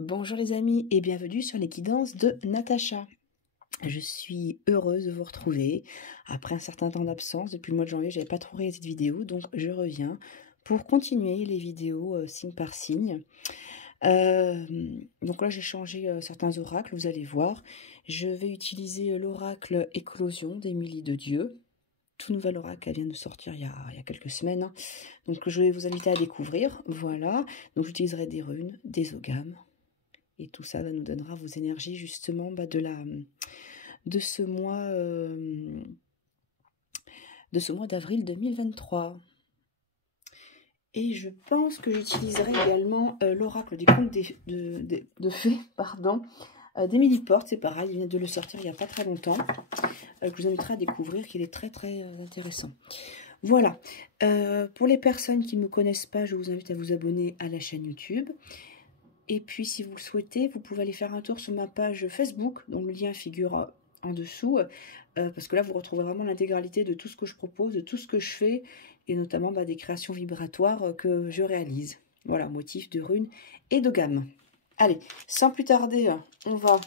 Bonjour les amis et bienvenue sur les guidances de Natacha. Je suis heureuse de vous retrouver après un certain temps d'absence. Depuis le mois de janvier, je n'avais pas trop réalisé de vidéo, donc je reviens pour continuer les vidéos signe par signe. Donc là, j'ai changé certains oracles, vous allez voir. Je vais utiliser l'oracle Éclosion d'Émilie de Dieu. Tout nouvel oracle, elle vient de sortir il y a quelques semaines. Donc je vais vous inviter à découvrir. Voilà, donc j'utiliserai des runes, des ogames. Et tout ça nous donnera vos énergies justement de ce mois d'avril 2023. Et je pense que j'utiliserai également l'oracle des contes de fées, pardon, d'Émilie Porte. C'est pareil, il vient de le sortir il n'y a pas très longtemps. Que je vous inviterai à découvrir, qu'il est très très intéressant. Voilà. Pour les personnes qui ne me connaissent pas, je vous invite à vous abonner à la chaîne YouTube. Et puis, si vous le souhaitez, vous pouvez aller faire un tour sur ma page Facebook, dont le lien figure en dessous, parce que là, vous retrouverez vraiment l'intégralité de tout ce que je propose, de tout ce que je fais, et notamment des créations vibratoires que je réalise. Voilà, motifs de runes et de gamme. Allez, sans plus tarder, on va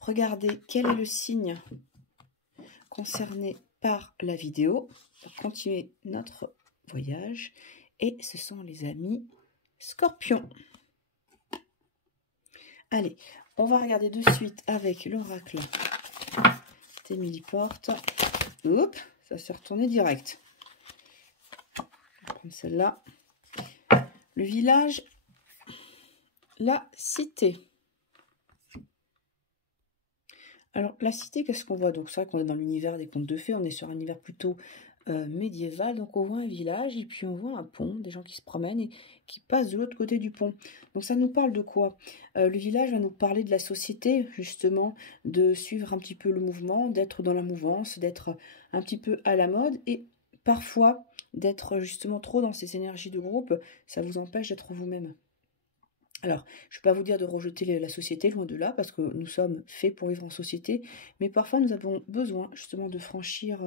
regarder quel est le signe concerné par la vidéo pour continuer notre voyage. Et ce sont les amis Scorpion. Allez, on va regarder de suite avec l'oracle d'Émilie Porte. Oups, ça s'est retourné direct. Je vais prendre celle-là. Le village, la cité. Alors, la cité, qu'est-ce qu'on voit? Donc, c'est vrai qu'on est dans l'univers des contes de fées. On est sur un univers plutôt médiéval. Donc, on voit un village et puis on voit un pont, des gens qui se promènent et qui passent de l'autre côté du pont. Donc, ça nous parle de quoi? Le village va nous parler de la société, justement, de suivre un petit peu le mouvement, d'être dans la mouvance, d'être un petit peu à la mode et parfois d'être justement trop dans ces énergies de groupe. Ça vous empêche d'être vous-même. Alors, je ne vais pas vous dire de rejeter la société, loin de là, parce que nous sommes faits pour vivre en société, mais parfois nous avons besoin justement de franchir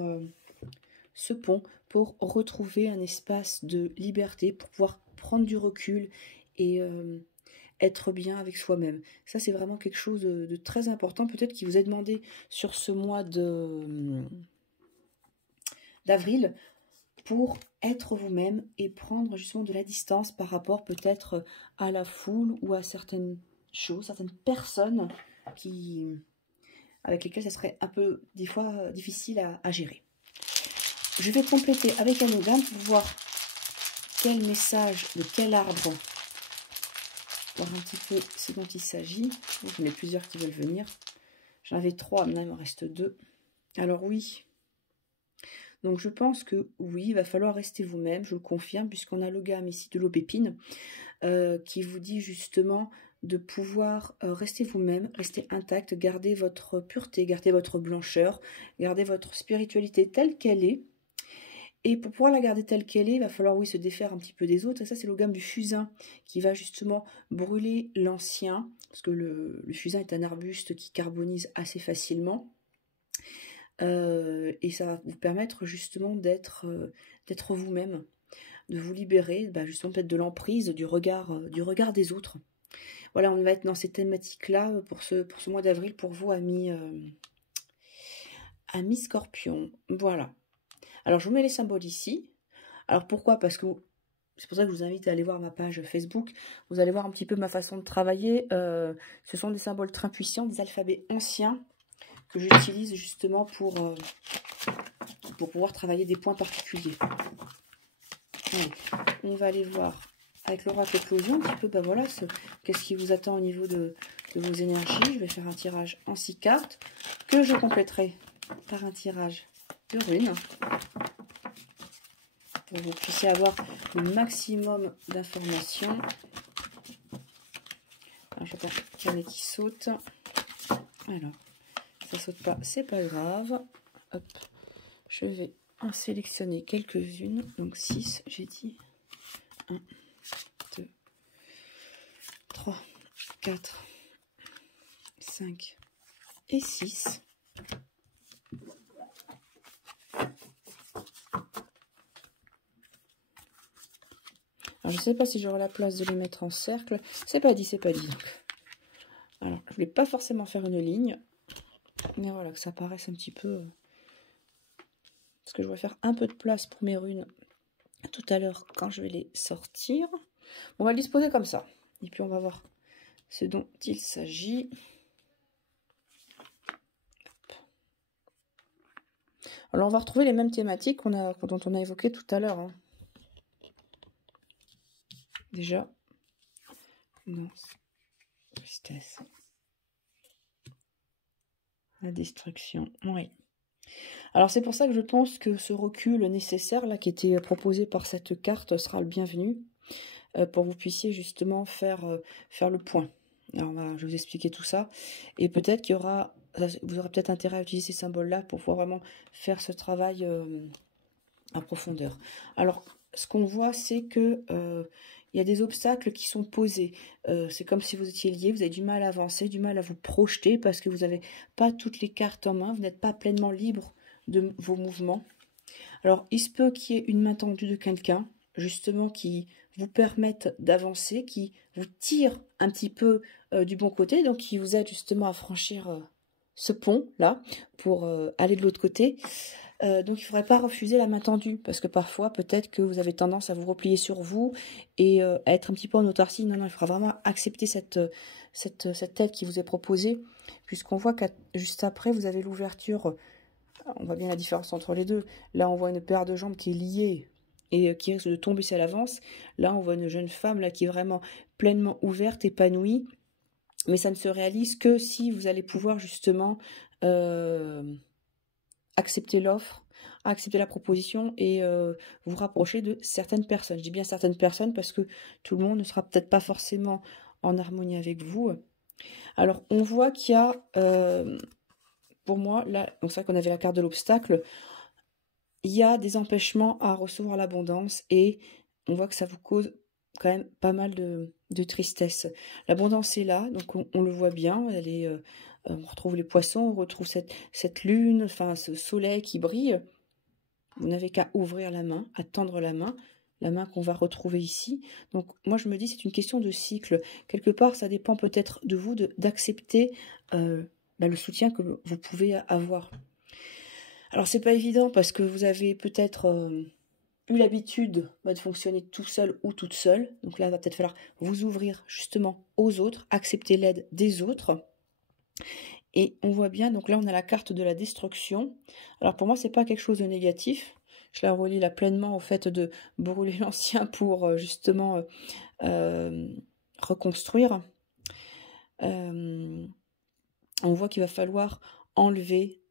ce pont pour retrouver un espace de liberté, pour pouvoir prendre du recul et être bien avec soi-même. Ça, c'est vraiment quelque chose de très important, peut-être qui vous est demandé sur ce mois d'avril, pour être vous-même et prendre justement de la distance par rapport peut-être à la foule ou à certaines choses, certaines personnes avec lesquelles ça serait un peu, des fois, difficile à gérer. Je vais compléter avec un ogame pour voir quel message, de quel arbre, voir un petit peu ce dont il s'agit. J'en ai plusieurs qui veulent venir. J'en avais 3, maintenant il me reste 2. Alors oui. Donc je pense que oui, il va falloir rester vous-même, je le confirme, puisqu'on a le gamme ici de l'aubépine qui vous dit justement de pouvoir rester vous-même, rester intact, garder votre pureté, garder votre blancheur, garder votre spiritualité telle qu'elle est. Et pour pouvoir la garder telle qu'elle est, il va falloir oui se défaire un petit peu des autres. Et ça, c'est le gamme du fusain qui va justement brûler l'ancien, parce que le fusain est un arbuste qui carbonise assez facilement. Et ça va vous permettre justement d'être vous-même, de vous libérer justement peut-être de l'emprise du regard des autres. Voilà, on va être dans ces thématiques-là pour ce mois d'avril pour vous, amis Scorpion. Voilà. Alors, je vous mets les symboles ici. Alors, pourquoi? Parce que c'est pour ça que je vous invite à aller voir ma page Facebook. Vous allez voir un petit peu ma façon de travailler. Ce sont des symboles très puissants, des alphabets anciens que j'utilise justement pour pouvoir travailler des points particuliers. Allez, on va aller voir avec l'oracle Éclosion un petit peu, voilà, qu'est-ce qui vous attend au niveau de vos énergies. Je vais faire un tirage en 6 cartes que je compléterai par un tirage de runes pour que vous puissiez avoir le maximum d'informations. Alors, je vois qu'il y en a qui sautent. Alors, ça saute pas, c'est pas grave. Hop, je vais en sélectionner quelques-unes. Donc 6, j'ai dit. 1, 2, 3, 4, 5 et 6. Alors, je ne sais pas si j'aurai la place de les mettre en cercle. C'est pas dit, c'est pas dit. Alors, je voulais pas forcément faire une ligne. Mais voilà, que ça paraisse un petit peu... Parce que je vais faire un peu de place pour mes runes tout à l'heure quand je vais les sortir. On va le disposer comme ça. Et puis, on va voir ce dont il s'agit. Alors, on va retrouver les mêmes thématiques dont on a évoqué tout à l'heure. Hein. Déjà, non, tristesse. La destruction, oui. Alors, c'est pour ça que je pense que ce recul nécessaire, là, qui était proposé par cette carte, sera le bienvenu, pour que vous puissiez justement faire le point. Alors, je vais vous expliquer tout ça. Et peut-être qu'il y aura... Vous aurez peut-être intérêt à utiliser ces symboles-là pour pouvoir vraiment faire ce travail en profondeur. Alors, ce qu'on voit, c'est que il y a des obstacles qui sont posés. C'est comme si vous étiez lié, vous avez du mal à avancer, du mal à vous projeter parce que vous n'avez pas toutes les cartes en main, vous n'êtes pas pleinement libre de vos mouvements. Alors, il se peut qu'il y ait une main tendue de quelqu'un, justement, qui vous permette d'avancer, qui vous tire un petit peu du bon côté, donc qui vous aide justement à franchir ce pont-là pour aller de l'autre côté. Donc, il ne faudrait pas refuser la main tendue, parce que parfois, peut-être que vous avez tendance à vous replier sur vous et à être un petit peu en autarcie. Non, il faudra vraiment accepter cette aide qui vous est proposée, puisqu'on voit que juste après, vous avez l'ouverture. On voit bien la différence entre les deux. Là, on voit une paire de jambes qui est liée et qui risque de tomber si elle avance. Là, on voit une jeune femme là qui est vraiment pleinement ouverte, épanouie. Mais ça ne se réalise que si vous allez pouvoir justement accepter l'offre, accepter la proposition et vous rapprocher de certaines personnes. Je dis bien certaines personnes parce que tout le monde ne sera peut-être pas forcément en harmonie avec vous. Alors, on voit qu'il y a, pour moi, là, donc c'est vrai qu'on avait la carte de l'obstacle, il y a des empêchements à recevoir l'abondance et on voit que ça vous cause quand même pas mal de tristesse. L'abondance est là, donc on le voit bien, elle est... on retrouve les poissons, on retrouve cette lune, enfin ce soleil qui brille. Vous n'avez qu'à ouvrir la main, à tendre la main qu'on va retrouver ici. Donc moi je me dis c'est une question de cycle. Quelque part ça dépend peut-être de vous d'accepter le soutien que vous pouvez avoir. Alors c'est pas évident parce que vous avez peut-être eu l'habitude de fonctionner tout seul ou toute seule. Donc là il va peut-être falloir vous ouvrir justement aux autres, accepter l'aide des autres. Et on voit bien, donc là on a la carte de la destruction. Alors pour moi c'est pas quelque chose de négatif. Je la relie là pleinement au fait de brûler l'ancien pour justement reconstruire. On voit qu'il va falloir enlever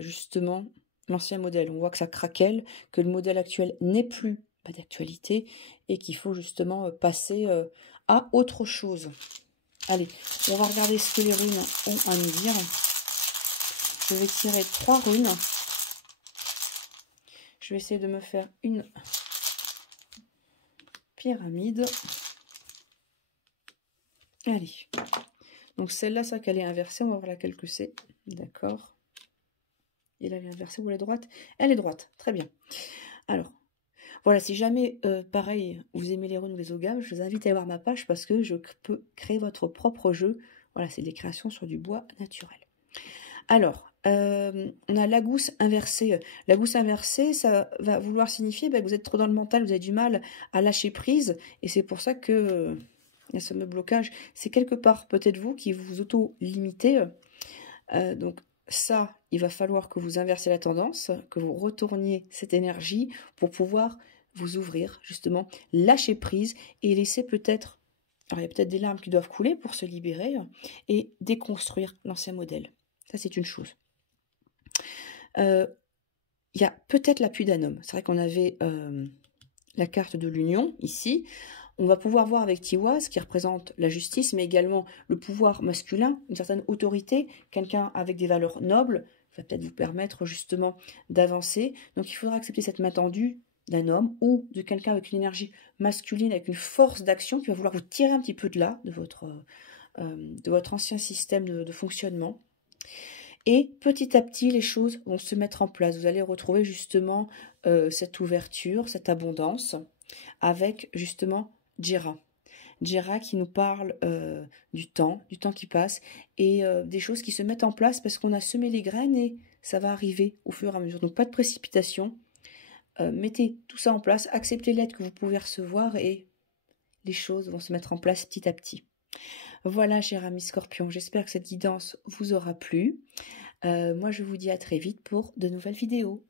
justement l'ancien modèle. On voit que ça craquelle, que le modèle actuel n'est plus d'actualité et qu'il faut justement passer à autre chose. Allez, on va regarder ce que les runes ont à nous dire. Je vais tirer 3 runes. Je vais essayer de me faire une pyramide. Allez. Donc celle-là, ça qu'elle est inversée. On va voir laquelle que c'est. D'accord. Et là, elle est inversée ou elle est droite? Elle est droite. Très bien. Alors, voilà, si jamais, pareil, vous aimez les runes ou les ogames, je vous invite à aller voir ma page parce que je peux créer votre propre jeu. Voilà, c'est des créations sur du bois naturel. Alors, on a la gousse inversée. La gousse inversée, ça va vouloir signifier que vous êtes trop dans le mental, vous avez du mal à lâcher prise. Et c'est pour ça que il y a ce blocage. C'est quelque part peut-être vous qui vous auto-limitez. Donc ça, il va falloir que vous inversiez la tendance, que vous retourniez cette énergie pour pouvoir vous ouvrir, justement, lâcher prise et laisser peut-être... Alors, il y a peut-être des larmes qui doivent couler pour se libérer et déconstruire l'ancien modèle. Ça, c'est une chose. Il y a peut-être l'appui d'un homme. C'est vrai qu'on avait la carte de l'union ici. On va pouvoir voir avec Tiwaz, qui représente la justice, mais également le pouvoir masculin, une certaine autorité, quelqu'un avec des valeurs nobles, va peut-être vous permettre justement d'avancer. Donc il faudra accepter cette main tendue d'un homme ou de quelqu'un avec une énergie masculine, avec une force d'action qui va vouloir vous tirer un petit peu de là, de votre ancien système de fonctionnement. Et petit à petit, les choses vont se mettre en place. Vous allez retrouver justement cette ouverture, cette abondance, avec justement Djera. Djera qui nous parle du temps qui passe et des choses qui se mettent en place parce qu'on a semé les graines et ça va arriver au fur et à mesure. Donc pas de précipitation. Mettez tout ça en place, acceptez l'aide que vous pouvez recevoir et les choses vont se mettre en place petit à petit. Voilà, chers amis Scorpions, j'espère que cette guidance vous aura plu. Moi, je vous dis à très vite pour de nouvelles vidéos.